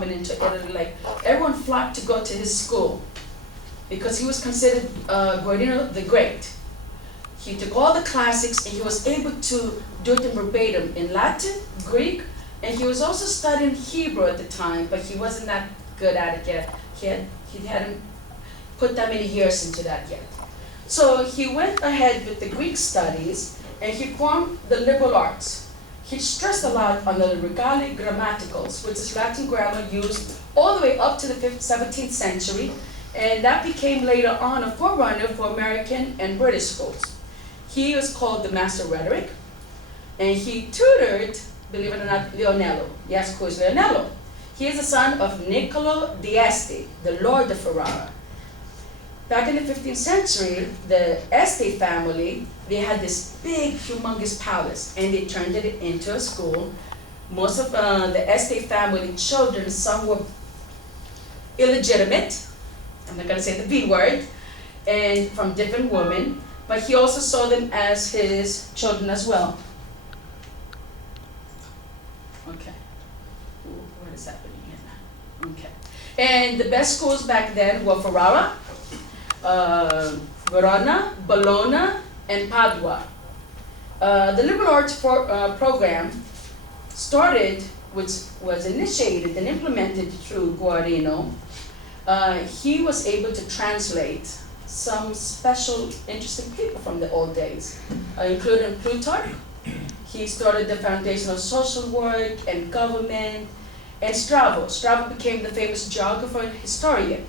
coming into Italy. Like, everyone flocked to go to his school because he was considered Guarino the Great. He took all the classics and he was able to do it in verbatim in Latin, Greek, and he was also studying Hebrew at the time, but he wasn't that good at it yet. He hadn't put that many years into that yet. So he went ahead with the Greek studies and he formed the liberal arts. He stressed a lot on the regale grammaticals, which is Latin grammar used all the way up to the 17th century, and that became later on a forerunner for American and British schools. He was called the Master of Rhetoric, and he tutored, believe it or not, Leonello. Yes, who is Leonello? He is the son of Niccolo di Este, the Lord of Ferrara. Back in the 15th century, the Este family, they had this big, humongous palace, and they turned it into a school. Most of the Este family children, some were illegitimate, I'm not gonna say the B word, and from different women, but he also saw them as his children as well. Okay, what is happening here now? Okay, and the best schools back then were Ferrara, Verona, Bologna, and Padua. The liberal arts program started, which was initiated and implemented through Guarino. He was able to translate some special, interesting people from the old days, including Plutarch. He started the foundation of social work and government, and Strabo. Strabo became the famous geographer and historian.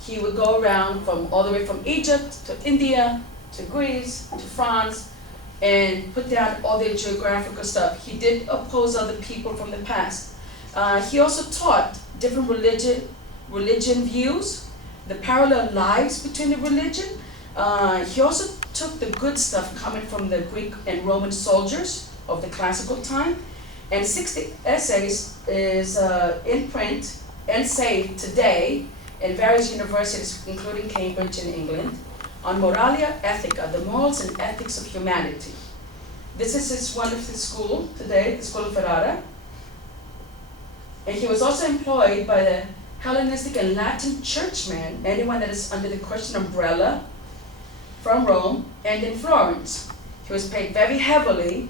He would go around all the way from Egypt to India, to Greece, to France, and put down all the geographical stuff. He did oppose other people from the past. He also taught different religion views, the parallel lives between the religion. He also took the good stuff coming from the Greek and Roman soldiers of the classical time, and 60 essays is in print and saved today in various universities, including Cambridge in England, on Moralia Ethica, the morals and ethics of humanity. This is one of his school today, the School of Ferrara. And he was also employed by the Hellenistic and Latin churchmen, anyone that is under the Christian umbrella, from Rome and in Florence. He was paid very heavily.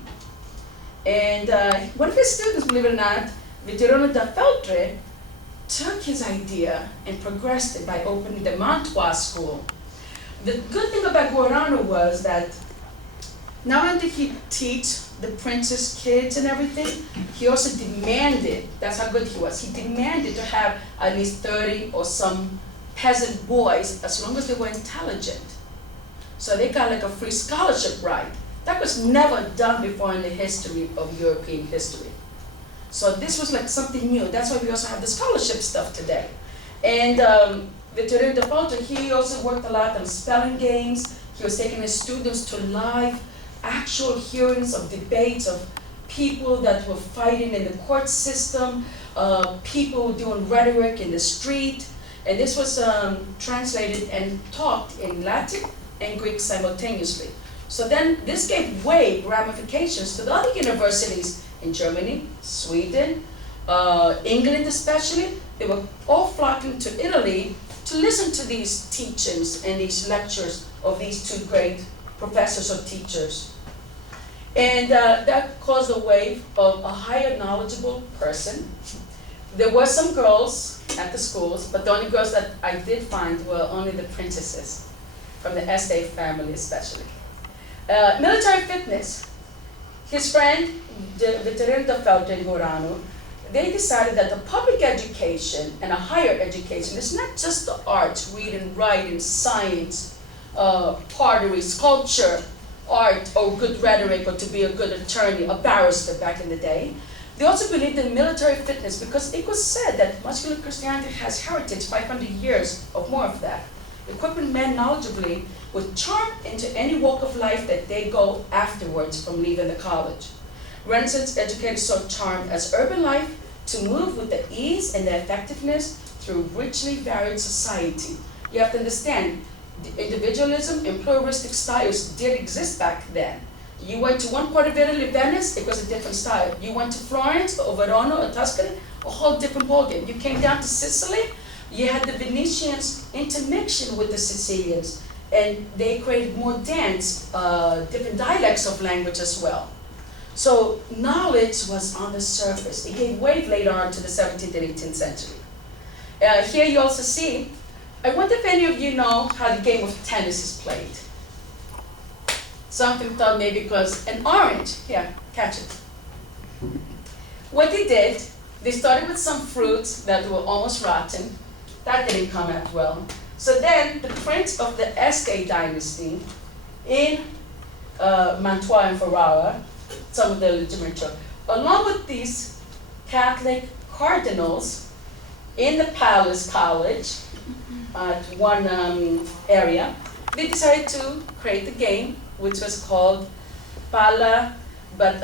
And one of his students, believe it or not, Vittorino da Feltre, took his idea and progressed it by opening the Mantua school. The good thing about Guarino was that not only did he teach the prince's kids and everything, he also demanded, that's how good he was, he demanded to have at least 30 or some peasant boys as long as they were intelligent. So they got like a free scholarship right. That was never done before in the history of European history. So this was like something new. That's why we also have the scholarship stuff today. And Vittorino da Feltre, he also worked a lot on spelling games. He was taking his students to live, actual hearings of debates of people that were fighting in the court system, people doing rhetoric in the street. And this was translated and taught in Latin and Greek simultaneously. So then this gave way, ramifications to the other universities in Germany, Sweden, England especially. They were all flocking to Italy to listen to these teachings and these lectures of these two great professors or teachers. And that caused a wave of a higher knowledgeable person. There were some girls at the schools, but the only girls that I did find were only the princesses, from the Este family especially. Military fitness. His friend, Vittorino da Feltre and Guarino, they decided that the public education and a higher education is not just the arts, reading, writing, science, pottery, sculpture, art, or good rhetoric, or to be a good attorney, a barrister back in the day. They also believed in military fitness because it was said that muscular Christianity has heritage, 500 years or more of that, equipping men knowledgeably with charm into any walk of life that they go afterwards from leaving the college. Renaissance educators saw charm as urban life to move with the ease and the effectiveness through richly varied society. You have to understand, the individualism and pluralistic styles did exist back then. You went to one part of Italy, Venice, it was a different style. You went to Florence or Verona or Tuscany, a whole different ballgame. You came down to Sicily, you had the Venetians intermixing with the Sicilians, and they created more dance, different dialects of language as well. So knowledge was on the surface. It gave way later on to the 17th and 18th century. Here you also see, I wonder if any of you know how the game of tennis is played. Some people thought maybe because an orange, here, catch it. What they did, they started with some fruits that were almost rotten. That didn't come out well. So then the prince of the Este dynasty in Mantua and Ferrara, some of the literature, along with these Catholic cardinals in the Palace College at one area, they decided to create a game which was called Pala, but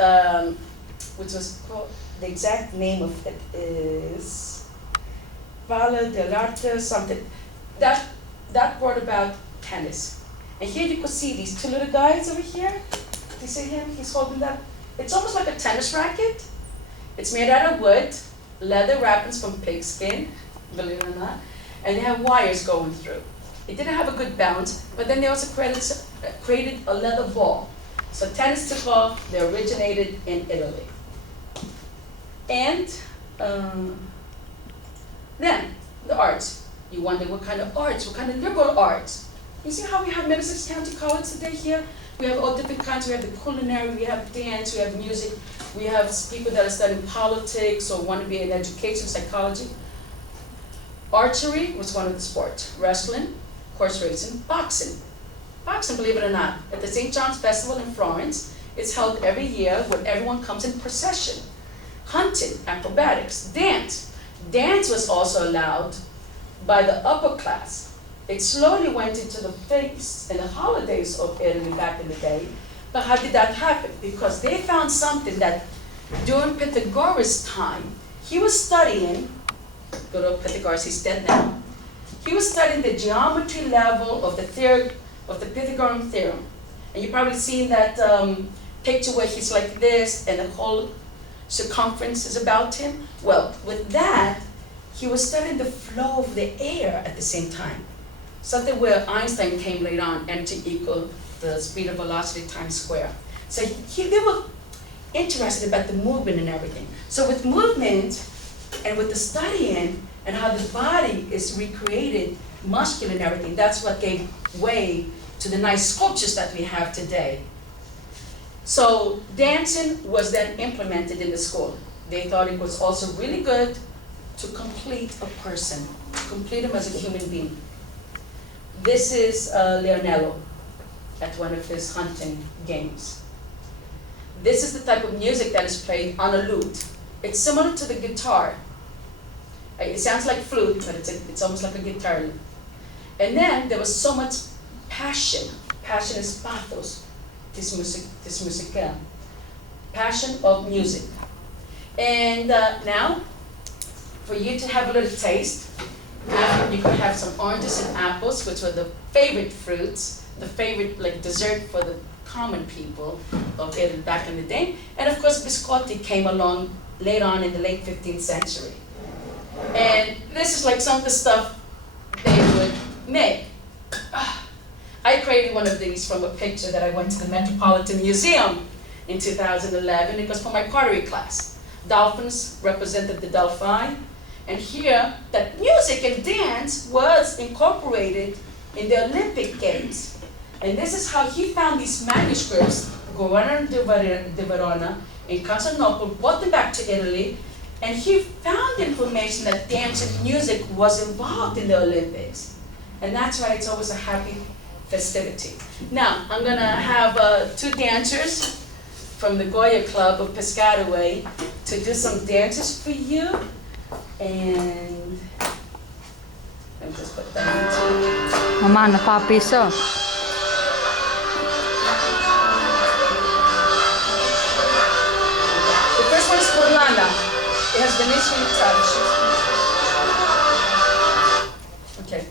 which was called, the exact name of it is Pala dell'arte something. That brought about tennis. And here you could see these two little guys over here. Do you see him? He's holding that. It's almost like a tennis racket. It's made out of wood, leather wrappings from pigskin, believe it or not, and they have wires going through. It didn't have a good balance, but then they also created a leather ball. So tennis took off. They originated in Italy. And then the arts. You wonder what kind of arts, what kind of liberal arts. You see how we have Middlesex County College today here? We have all different kinds. We have the culinary, we have dance, we have music, we have people that are studying politics or want to be in education, psychology. Archery was one of the sports. Wrestling, horse racing, boxing. Boxing, believe it or not, at the St. John's Festival in Florence, it's held every year when everyone comes in procession. Hunting, acrobatics, dance. Dance was also allowed by the upper class. It slowly went into the feasts and the holidays of Italy back in the day. But how did that happen? Because they found something that during Pythagoras' time, he was studying, good old Pythagoras, he's dead now. He was studying the geometry level of the Pythagorean theorem. And you've probably seen that picture where he's like this and the whole circumference is about him. Well, with that, he was studying the flow of the air at the same time. Something where Einstein came later on, energy equal the speed of velocity times square. So they were interested about the movement and everything. So with movement and with the studying and how the body is recreated, muscular and everything, that's what gave way to the nice sculptures that we have today. So dancing was then implemented in the school. They thought it was also really good to complete a person, complete him as a human being. This is Leonello at one of his hunting games. This is the type of music that is played on a lute. It's similar to the guitar. It sounds like flute, but it's almost like a guitar. And then there was so much passion. Passion is pathos. This music, passion of music. And now, for you to have a little taste, you could have some oranges and apples, which were the favorite fruits, the favorite like dessert for the common people of Italy back in the day. And of course, biscotti came along later on in the late 15th century. And this is like some of the stuff they would make. I created one of these from a picture that I went to the Metropolitan Museum in 2011. It was for my pottery class. Dolphins represented the Delphi. And here, that music and dance was incorporated in the Olympic Games. And this is how he found these manuscripts, Guarino da Verona in Constantinople, brought them back to Italy, and he found information that dance and music was involved in the Olympics. And that's why it's always a happy festivity. Now, I'm gonna have two dancers from the Goya Club of Piscataway to do some dances for you. And let me just put that into. Mama, napapiso. The first one is Furlana. It has Venetian touch. Okay.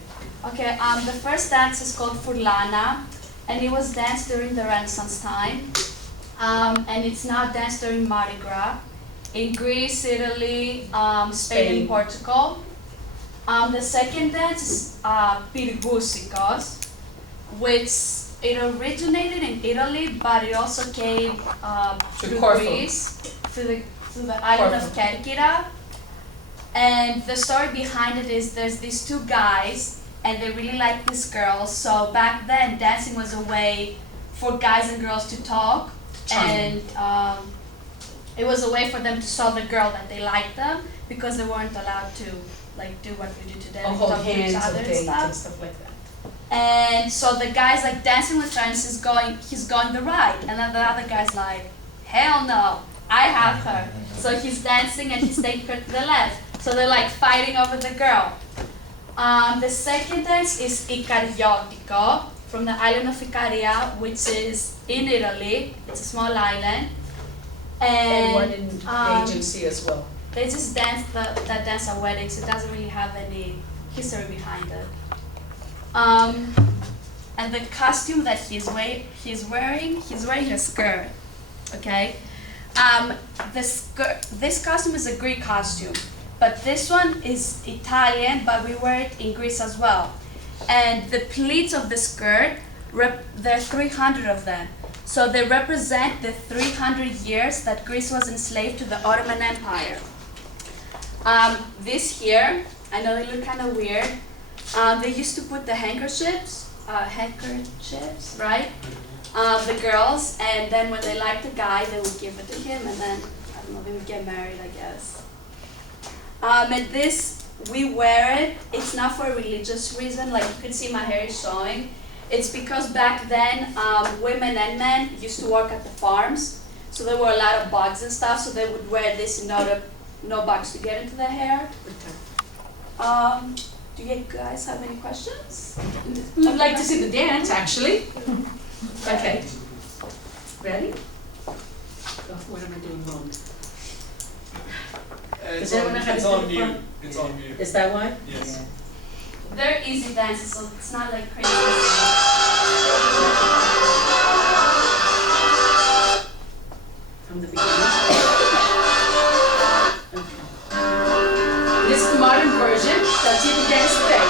Okay, the first dance is called Furlana, and it was danced during the Renaissance time, and it's now danced during Mardi Gras. in Greece, Italy, Spain, and Portugal. The second dance is Pyrgousikos, which it originated in Italy, but it also came through Greece, through the island of Kerkyra. And the story behind it is there's these two guys, and they really like this girl. So back then, dancing was a way for guys and girls to talk, and it was a way for them to show the girl that they liked them, because they weren't allowed to like do what we do today, like talk to each other and stuff like that. And so the guy's like dancing with friends, he's going the right, and then the other guy's like, hell no, I have her. So he's dancing and he's taking her to the left. So they're like fighting over the girl. The second dance is Ikaryotiko, from the island of Ikaria, which is in Italy. It's a small island. And one in agency as well. They just dance that dance at weddings. It doesn't really have any history behind it. And the costume that he's wearing a skirt. Okay. This costume is a Greek costume, but this one is Italian, but we wear it in Greece as well. And the pleats of the skirt, there are 300 of them. So they represent the 300 years that Greece was enslaved to the Ottoman Empire. This here, I know they look kind of weird. They used to put the handkerchiefs, right? The girls, and then when they liked the guy, they would give it to him, and then, I don't know, they would get married, I guess. And this, we wear it, it's not for a religious reason, like you can see my hair is showing. It's because back then, women and men used to work at the farms, so there were a lot of bugs and stuff, so they would wear this in order no bugs to get into their hair. Do you guys have any questions? I'd like to see the dance, actually. Okay. Ready? Oh, what am I doing wrong? It's on mute. It's on mute. Is that why? Yes. Yeah. They're easy dances, so it's not like crazy. From the beginning. Okay. This is the modern version. That's you can dance today.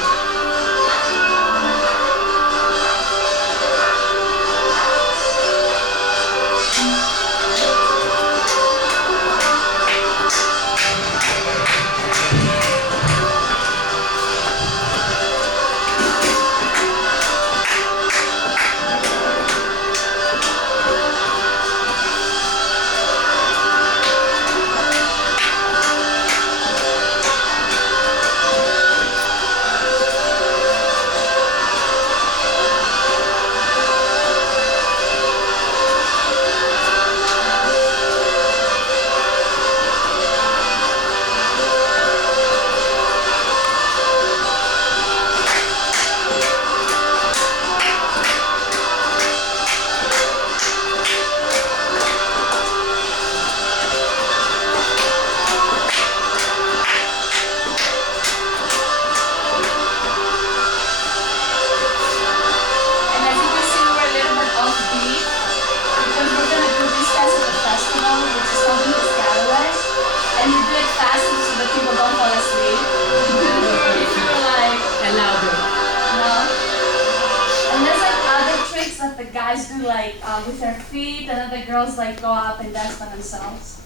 With their feet, and then the girls like go up and dance by themselves.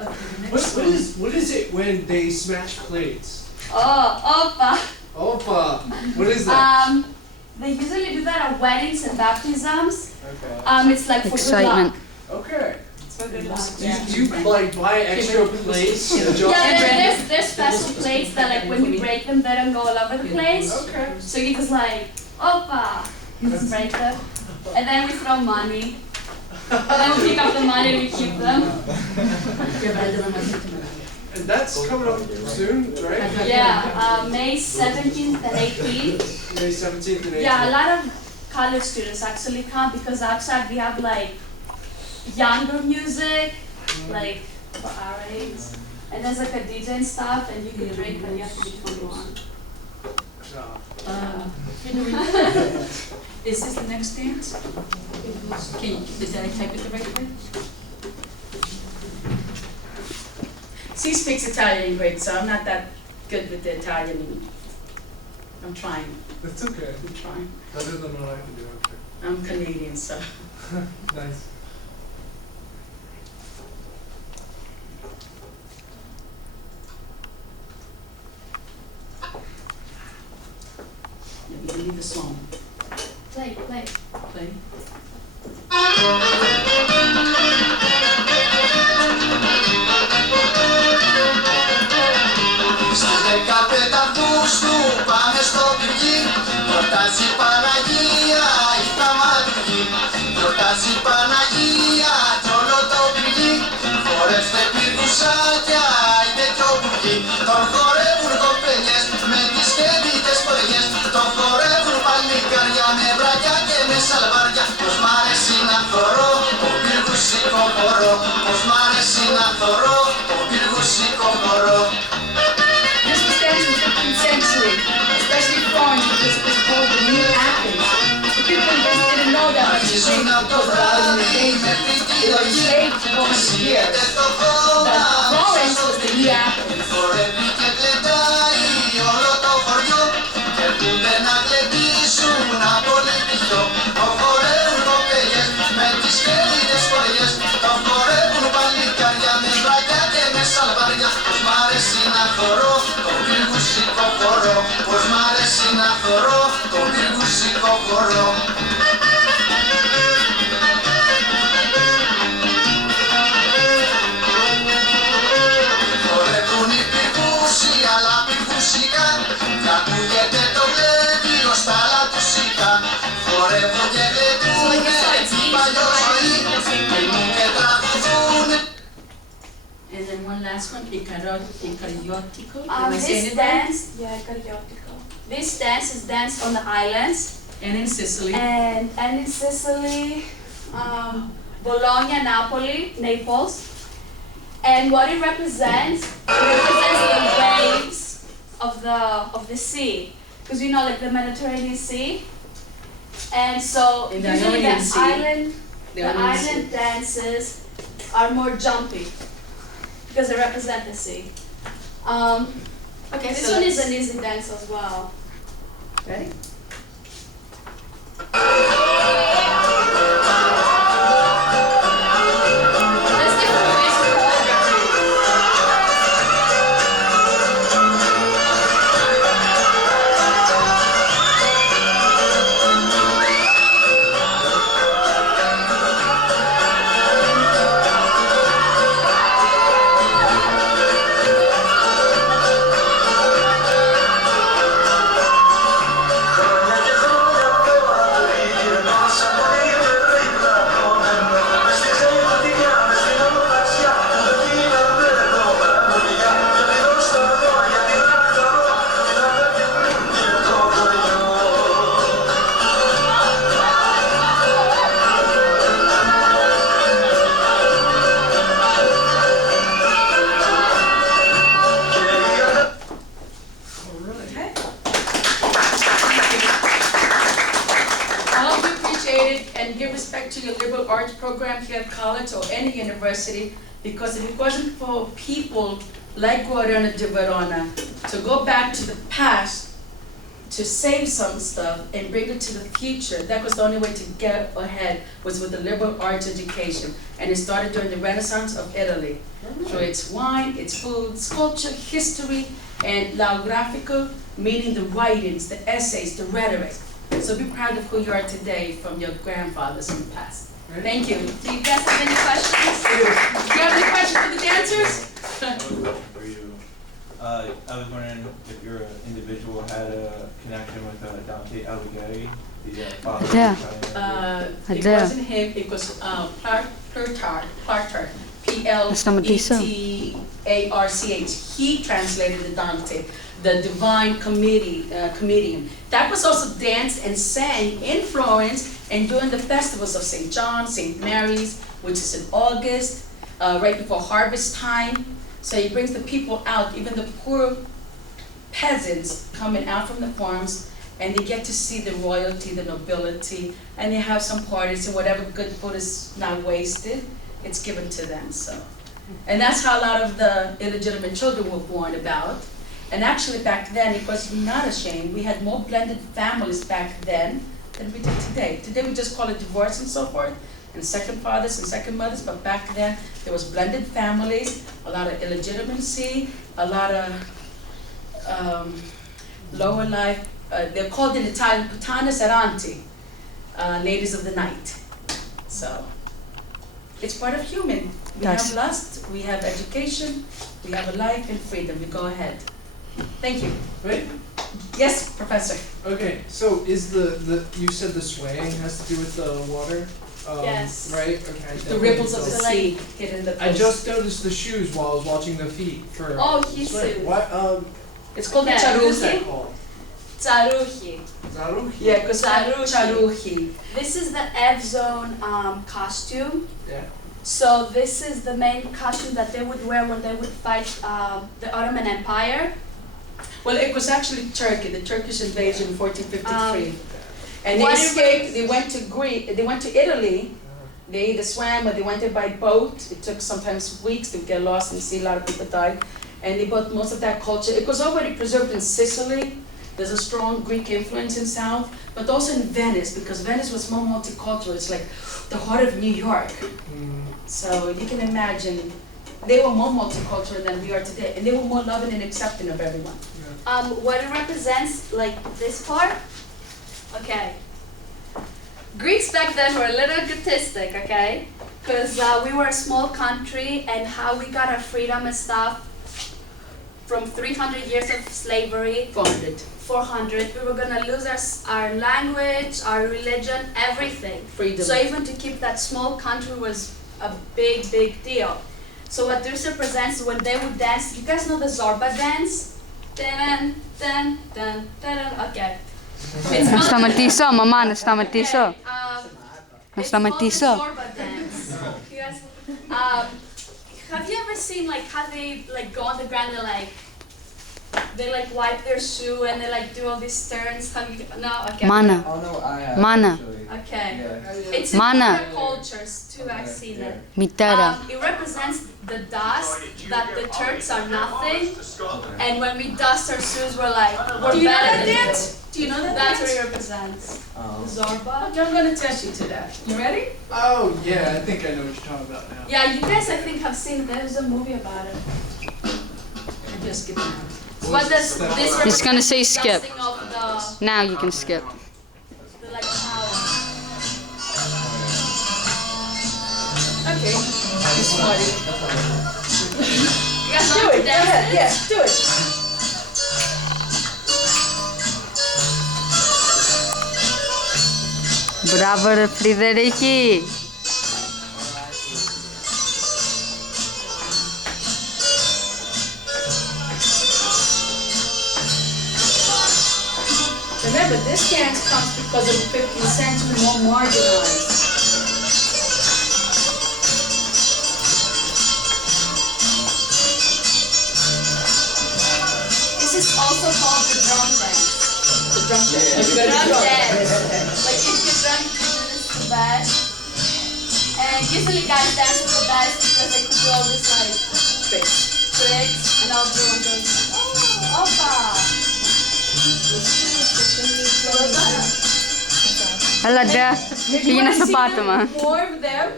Okay, What is it when they smash plates? Oh, opa. Opa. What is that? They usually do that at weddings and baptisms. Okay. It's like for Excitement. good luck. Okay. It's for good luck. Do you like buy extra plates? Yeah, there's special plates that like when you break them, they don't go all over the place. Okay. So you just like, opa, you just break them. And then we throw money. And then we pick up the money and we keep them. And that's coming up soon, right? Yeah, May 17th and 18th. May 17th and 18th. Yeah, a lot of college students actually come because outside we have like younger music, like for our age. And there's like a DJ and stuff, and you can drink, but you have to be 21. Is this the next dance? Did I type it the right way? She speaks Italian great, so I'm not that good with the Italian. I'm trying. It's okay. I'm trying. Better than what I can do, I'm sure. I'm Canadian, so. Nice. Yeah, we can leave the song. Play. Play. Στις 15 Αυγούστου πάμε στο πυργή, γιορτάζει η Παναγία η Θαυματουργή. Γιορτάζει η Παναγία κι όλο το πυργή, φορέστε πυργουσάκια οι τέτοιοπουργοί. Τον χορεύουν κοπέλιες με τις κέντητες ποδιές, τον χορεύουν παλικάρια με βρακιά και με σαλβάρια. Πως μ' αρέσει να θωρώ το πυργουσικό χορό, πως μ' αρέσει να θωρώ το πυργουσικό χορό. This was danced in the 15th century, especially Florence, because it was called the New Athens. The people in this didn't know that much slavery because of all the days. They were enslaved for 400 years. But Florence was the New Athens. Χορεύει και γλεντάει όλο το χωριό και έρχονται να γλεντήσουν από λυπηθιό. Τον χορεύουν κοπέλιες με τις χέριδες φοριές, τον χορεύουν παλικάρια με βρακιά και με σαλβάρια. Πως μ' αρέσει να θωρώ το πυργουσικό χορό, πως μ' αρέσει να θωρώ το πυργουσικό χορό. Χορεύουν οι πυργούσοι αλλά πυργουσικά κι ακούγεται το γλέντιο στα λατουσικά. Χορεύουν και γλεντούνε την παλιό ζωή και τραγουδούνε. And then one last one, Icariotico. Am I saying This it right? dance, cariotico. This dance is danced on the islands And in Sicily. and in Sicily, Bologna, Naples. And what it represents the waves of the sea, because you know, like the Mediterranean Sea. And so In the usually Ionian Sea. the island dances are more jumpy because they represent the sea. Okay, this So one is let's- an easy dance as well. Ready? Let's get the basic choreography. Okay. I hope you appreciate it and give respect to your liberal arts program here at college or any university, because if it wasn't for people like Guarino da Verona to go back to the past to save some stuff and bring it to the future, that was the only way to get ahead, was with the liberal arts education. And it started during the Renaissance of Italy. So it's wine, it's food, sculpture, history, and laugrafico, meaning the writings, the essays, the rhetoric. So be proud of who you are today from your grandfathers in the past. Thank you. Do you guys have any questions? Do you have any questions for the dancers? I have a question for you. I was wondering if your individual had a connection with Dante Alighieri, the father of Yeah. Italian. It Adele. wasn't him, it was Plutarch, Σταματήσω. P-L-E-T-A-R-C-H. He translated the Dante, the divine comedian. That was also danced and sang in Florence and during the festivals of St. John, St. Mary's, which is in August, right before harvest time. So he brings the people out, even the poor peasants coming out from the farms, and they get to see the royalty, the nobility, and they have some parties, and whatever good food is not wasted, it's given to them. So And that's how a lot of the illegitimate children were born about. And actually back then, it was not a shame. We had more blended families back then than we do today. Today we just call it divorce and so forth, and second fathers and second mothers, but back then there was blended families, a lot of illegitimacy, a lot of lower life, they're called in Italian puttanas erranti, ladies of the night. So, it's part of human. We have lust, we have education, we have a life and freedom. We go ahead. Thank you. Right? Yes, Professor. Okay, so is the you said the swaying has to do with the water? Yes. Right? Okay. The ripples of the So, sea get in the I coast. just noticed the shoes while I was watching the feet for Oh, sway. hisu. What It's called Yeah, the what is that charuhi. called? Tsaruhi. Zaruhi? Yeah, because Charuhi. charuhi. This is the F zone costume. Yeah. So this is the main costume that they would wear when they would fight the Ottoman Empire. Well, it was actually Turkey, the Turkish invasion in 1453. And they what escaped, they went to Greece, they went to Italy. They either swam or they went there by boat. It took sometimes weeks to get lost in the sea, a lot of people died. And they brought most of that culture. It was already preserved in Sicily. There's a strong Greek influence in South, but also in Venice, because Venice was more multicultural. It's like the heart of New York. So you can imagine, they were more multicultural than we are today, and they were more loving and accepting of everyone. What it represents, like this part, okay. Greeks back then were a little egotistic, okay? Because we were a small country, and how we got our freedom and stuff from 300 years of slavery, 400. 400, we were gonna lose our language, our religion, everything. Freedom. So even to keep that small country was a big, big deal. So what this represents when they would dance, you guys know the Zorba dance? Dun, dun, dun, dun, dun. Okay. It's Να not- σταματήσω, μαμά, να σταματήσω. Okay, Να it's called the σταματήσω. Zorba dance. You guys, have you ever seen like how they like go on the ground and they like wipe their shoe and they like do all these turns? Have you, no? Okay. Μάνα, Oh no, I have Mana. actually. Okay. Yeah. It's in Mana. other cultures too, I've seen it. μητέρα. It represents the dust that the Turks are nothing, and when we dust our shoes, we're like, we're Do you know better that than you. dance? Do you know that That's what dance? it represents. Zorba? Okay, I'm gonna test you to that. You ready? Oh yeah, I think I know what you're talking about now. Yeah, you guys, I think, have seen. There's a movie about it. Just give me a hand. What does this represent? He's gonna say skip. Dusting of the Now you can skip. like power. Okay. You're smarty. You guys Do know it. the Go ahead. dances? Yes, do it. Μπράβο ρε Φρυδερίκη. Remember, this dance comes because of the 15th century, more marginalized. This is also called the drum dance. The drum dance. Yeah. You gotta Drum do drum. dance. Like if you're drunk, you do this to the best. And usually guys dance with the best because they could do all this like tricks, and all everyone goes, oh, oppa. Έλα ντε, If you πήγαινε want to στο see πάτωμα. more of them,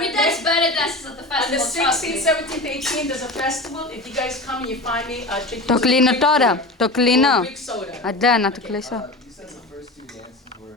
We dance better dances at the on the festival, trust 16th, me. 17th, 18th, there's a festival. If you guys come and you find me, I'll treat you Το to a κλείνω Greek τώρα, beer το or κλείνω. Greek soda. Αντέ, να το κλείσω. You said the first two dances were